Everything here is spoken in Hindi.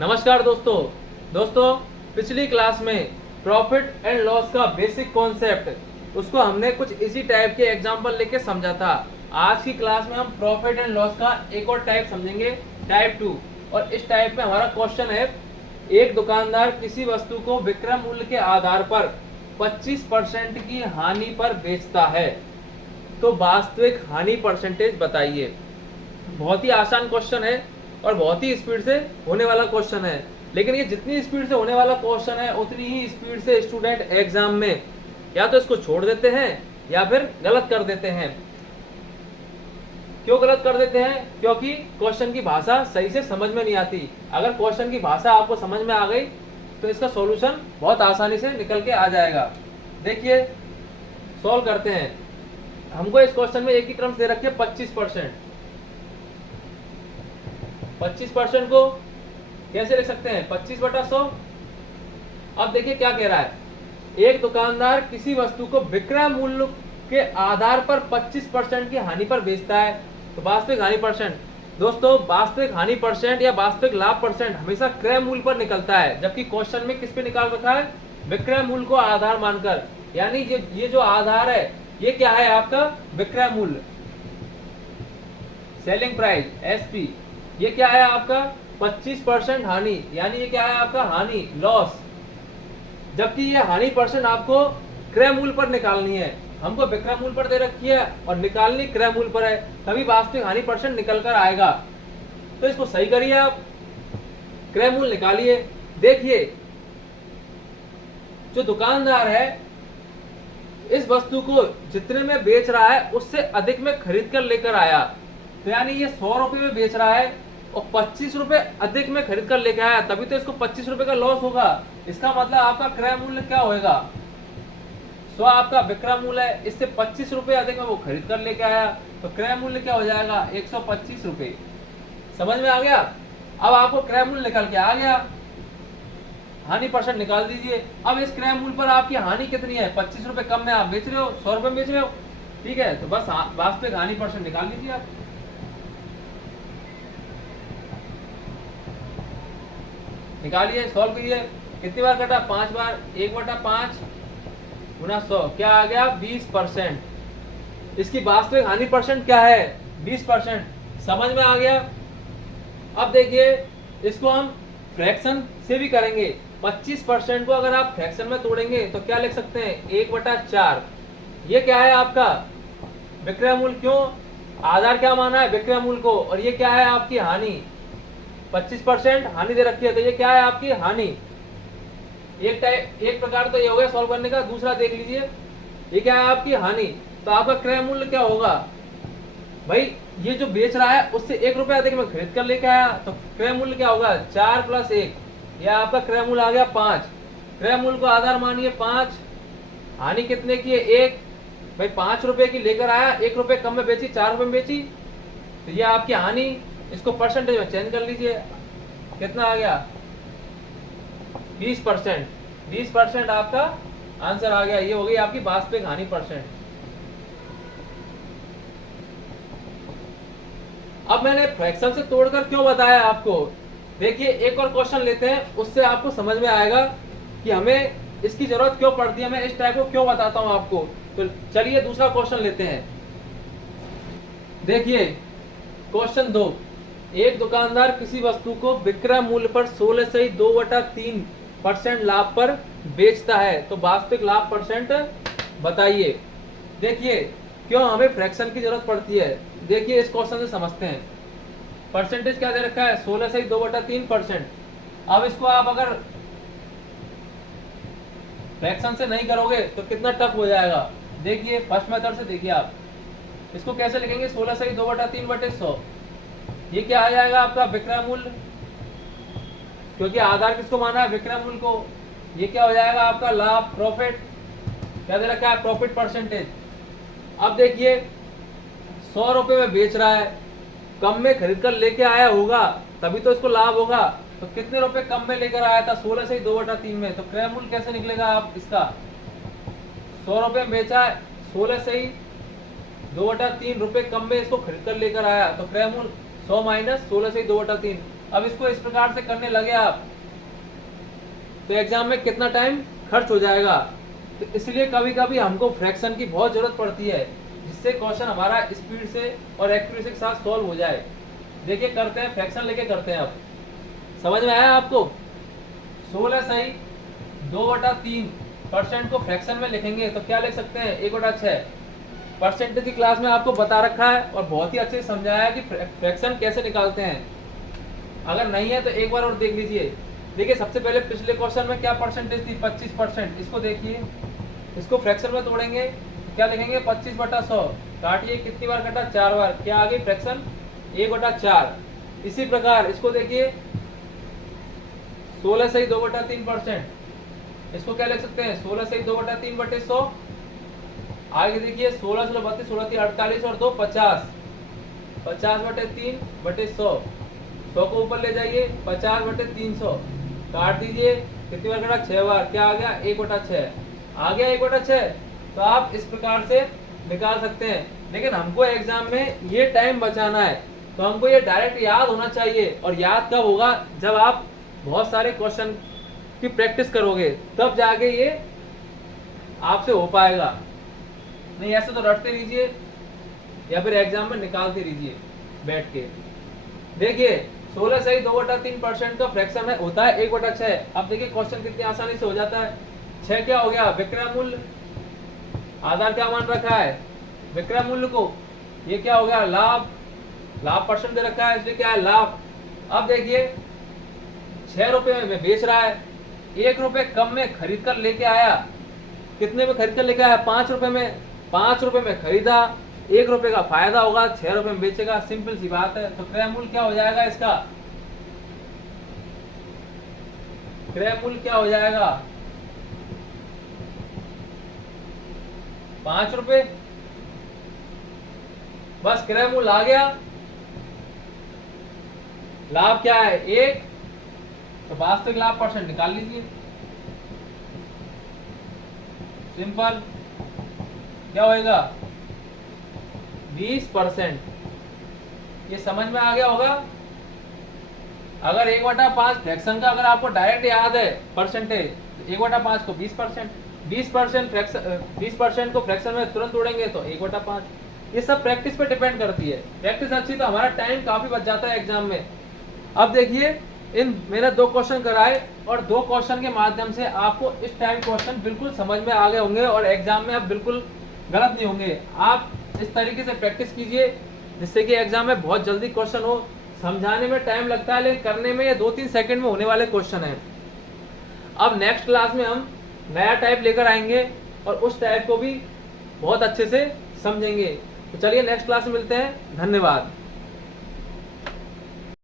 नमस्कार दोस्तों पिछली क्लास में प्रॉफिट एंड लॉस का बेसिक कॉन्सेप्ट उसको हमने कुछ इसी टाइप के एग्जांपल लेके समझा था। आज की क्लास में हम प्रॉफिट एंड लॉस का एक और टाइप समझेंगे, टाइप 2। और इस टाइप में हमारा क्वेश्चन है, एक दुकानदार किसी वस्तु को विक्रय मूल्य के आधार पर 25% की हानि पर बेचता है, तो वास्तविक हानि परसेंटेज बताइए। बहुत ही आसान क्वेश्चन है और बहुत ही स्पीड से होने वाला क्वेश्चन है, लेकिन ये जितनी स्पीड से होने वाला क्वेश्चन है उतनी ही स्पीड से स्टूडेंट एग्जाम में या तो इसको छोड़ देते हैं या फिर गलत कर देते हैं। क्यों गलत कर देते हैं? क्योंकि क्वेश्चन की भाषा सही से समझ में नहीं आती। अगर क्वेश्चन की भाषा आपको समझ में आ गई तो इसका सॉल्यूशन बहुत आसानी से निकल के आ जाएगा। देखिए, सॉल्व करते हैं। हमको इस क्वेश्चन में एक ही टर्म्स दे रखी है 25%। 25% को कैसे लिख सकते हैं? 25/100। अब देखिए क्या कह रहा है, एक दुकानदार किसी वस्तु को विक्रय मूल्य के आधार पर 25% की हानि पर बेचता है, तो वास्तविक हानि परसेंट। दोस्तों, वास्तविक हानि परसेंट या वास्तविक लाभ परसेंट हमेशा क्रय मूल्य पर निकलता है, जबकि क्वेश्चन में किस पे निकाल रखा है? विक्रय मूल्य को आधार मानकर। यानी ये जो आधार है ये क्या है? आपका विक्रय मूल्य, सेलिंग प्राइस, एसपी। ये क्या है आपका? 25% हानि, यानी ये क्या है आपका? हानि, लॉस। जबकि ये हानि परसेंट आपको क्रय मूल्य पर निकालनी है। हमको विक्रय मूल्य पर दे रखी है और निकालनी क्रय मूल्य पर है, तभी वास्तविक हानि परसेंट निकल कर आएगा। तो इसको सही करिए, आप क्रय मूल्य निकालिए। देखिए, जो दुकानदार है इस वस्तु को जितने में बेच रहा है उससे अधिक में खरीद कर लेकर आया, तो यानी ये 100 रुपए में बेच रहा है और 25 रुपए अधिक में खरीद कर लेकर आया, तभी तो इसको 25 रुपए का लॉस होगा। इसका मतलब आपका क्रय मूल्य क्या होगा? 100 आपका विक्रय मूल्य है, इससे 25 रुपए अधिक में वो खरीद कर लेके आया, तो क्रय मूल्य क्या हो जाएगा? 125 रुपए। समझ में आ गया? अब आपको क्रय मूल्य निकल के आ गया, हानि परसेंट निकाल दीजिए। अब इस क्रय मूल्य पर आपकी हानि कितनी है? 25 रुपए कम में आप बेच रहे हो, 100 रुपए में बेच रहे हो, ठीक है, तो बस वास्तविक हानि परसेंट निकाल लीजिए आप। निकालिए, सॉल्व कीजिए। कितनी बार कटा? 5 बार। 1/5 गुना 100 क्या आ गया? 20%। इसकी वास्तविक हानि परसेंट क्या है? 20%। समझ में आ गया? अब देखिए, इसको हम फ्रैक्शन से भी करेंगे। 25% को अगर आप फ्रैक्शन में तोड़ेंगे तो क्या लिख सकते हैं? 1/4। ये क्या है आपका? विक्रय मूल्य। क्यों? आधार क्या माना है? विक्रय मूल्य को। और ये क्या है? आपकी हानि। 25% हानि दे रखी है, तो ये क्या है? आपकी हानि। एक प्रकार तो ये हो गया सॉल्व करने का। दूसरा देख लीजिए, ये क्या है? आपकी हानि। तो आपका क्रय मूल्य क्या होगा? भाई, ये जो बेच रहा है उससे 1 रुपया अधिक में खरीद कर लेके आया, तो क्रय मूल्य क्या होगा? 4 + 1, यह आपका क्रय मूल्य आ गया 5। क्रय मूल्य को आधार मानिए 5। हानि कितने की है? 1। भाई 5 रुपए की लेकर आया, 1 रुपए कम में बेची, 4 रुपए में बेची, तो ये आपकी हानि। इसको परसेंटेज में चेंज कर लीजिए, कितना आ गया? 20%। 20% आपका आंसर आ गया। ये हो गई आपकी वास्तविक हानि परसेंट। अब मैंने फ्रैक्शन से तोड़कर क्यों बताया आपको? देखिए, एक और क्वेश्चन लेते हैं, उससे आपको समझ में आएगा कि हमें इसकी जरूरत क्यों पड़ती है। मैं इस टाइप को क्यों बताता हूं आपको। तो चलिए दूसरा क्वेश्चन लेते हैं। देखिए, क्वेश्चन 2, एक दुकानदार किसी वस्तु को विक्रय मूल्य पर 16.2/3% लाभ पर बेचता है, तो वास्तविक लाभ परसेंट बताइए। देखिए, क्यों हमें फ्रैक्शन की जरूरत पड़ती है? देखिए, इस क्वेश्चन से समझते हैं। परसेंटेज क्या दे रखा है? 16.2/3%। अब इसको आप अगर फ्रैक्शन से नहीं करोगे तो कितना टफ हो जाएगा। देखिए, फर्स्ट मेथड से देखिए, आप इसको कैसे लिखेंगे? 16.2/3/100। ये क्या आ जाएगा आपका? विक्रय मूल्य, क्योंकि आधार किसको माना है? विक्रय मूल्य को। ये क्या हो जाएगा आपका? लाभ, प्रॉफिट। क्या दे रखा है? Profit percentage. अब देखिए, 100 रुपए में बेच रहा है, कम में खरीद कर लेके आया होगा, तभी तो इसको लाभ होगा। तो कितने रुपए कम में लेकर आया था? 16.2/3 में। तो क्रय मूल्य कैसे निकलेगा आप इसका? 100 रुपए में बेचा है, 16.2/3 रुपए कम में इसको खरीद कर लेकर आया, तो क्रय मूल्य 100 - 16/2/3 अब इसको इस प्रकार से करने लगे आप तो एग्जाम में कितना टाइम खर्च हो जाएगा। तो इसलिए कभी कभी हमको फ्रैक्शन की बहुत जरूरत पड़ती है, जिससे क्वेश्चन हमारा स्पीड से और एक्यूरेसी के साथ सॉल्व हो जाए। देखिए करते हैं, फ्रैक्शन लेके करते हैं। अब समझ में आया आपको? 16 सही 2/3% को फ्रैक्शन में लिखेंगे तो क्या लिख सकते हैं? 1/6। परसेंटेज की क्लास में आपको बता रखा है और बहुत ही अच्छे से समझाया है कि फ्रैक्शन कैसे निकालते हैं। अगर नहीं है तो एक बार और देख लीजिए। देखिए सबसे पहले पिछले क्वेश्चन में क्या परसेंटेज थी? 25%। इसको देखिए, इसको फ्रैक्शन में तोड़ेंगे तो क्या लिखेंगे? 25/100। काटिए, कितनी बार कटा? 4 बार। क्या आ गई फ्रैक्शन? 1/4। इसी प्रकार इसको देखिए 16 सही 2/3%। इसको क्या लिख सकते हैं? 16 सही 2/3/100। आगे देखिए 16 16 32 16 3 48 और 2 50। 50/3/100। 100 को ऊपर ले जाइए, 50/300। काट दीजिए, कितनी बार कटा? 6 बार। क्या आ गया? 1/6 आ गया। 1/6 तो आप इस प्रकार से निकाल सकते हैं। लेकिन हमको एग्जाम में ये टाइम बचाना है, तो हमको ये डायरेक्ट याद होना चाहिए। और याद कब होगा? जब आप बहुत सारे क्वेश्चन की प्रैक्टिस करोगे, तब जाके ये आपसे हो पाएगा। नहीं ऐसे तो रटते रहिए या फिर एग्जाम में निकालते रहिए बैठ के। देखिए 16 सही 2/3% का फ्रैक्शन है, होता है 1/6। अब देखिए क्वेश्चन कितनी आसानी से हो जाता है। 6 क्या हो गया? विक्रय मूल्य। आधार क्या मान रखा है? विक्रय मूल्य को। ये क्या हो गया? लाभ। लाभ परसेंट दे रखा है, इसलिए क्या है? लाभ। अब देखिए 6 रुपए में बेच रहा है, 1 रुपए कम में खरीद कर लेके आया। कितने में खरीद कर लेके आया? 5 रुपए में। 5 रुपए में खरीदा, 1 रुपए का फायदा होगा, 6 रुपए में बेचेगा। सिंपल सी बात है। तो क्रय मूल्य क्या हो जाएगा इसका? क्रय मूल्य क्या हो जाएगा? 5 रुपए। बस क्रय मूल्य आ गया। लाभ क्या है? 1। तो वास्तविक लाभ परसेंट निकाल लीजिए। सिंपल। क्या होएगा? 20%। ये समझ में आ गया होगा। अगर 1/5 फ्रैक्शन का अगर आपको डायरेक्ट याद है परसेंटेज, 1/5 को 20%, 20% को फ्रैक्शन में तुरंत तोड़ेंगे तो 1/5। ये सब प्रैक्टिस पे डिपेंड करती है। प्रैक्टिस अच्छी तो हमारा टाइम काफी बच जाता है एग्जाम में। अब देखिए मैंने 2 क्वेश्चन कराए और 2 क्वेश्चन के माध्यम से आपको इस टाइम क्वेश्चन बिल्कुल समझ में आ गए होंगे और एग्जाम में आप बिल्कुल गलत नहीं होंगे। आप इस तरीके से प्रैक्टिस कीजिए जिससे कि एग्जाम में बहुत जल्दी क्वेश्चन हो। समझाने में टाइम लगता है लेकिन करने में ये 2-3 सेकंड में होने वाले क्वेश्चन है। अब नेक्स्ट क्लास में हम नया टाइप लेकर आएंगे और उस टाइप को भी बहुत अच्छे से समझेंगे। तो चलिए नेक्स्ट क्लास में मिलते हैं। धन्यवाद।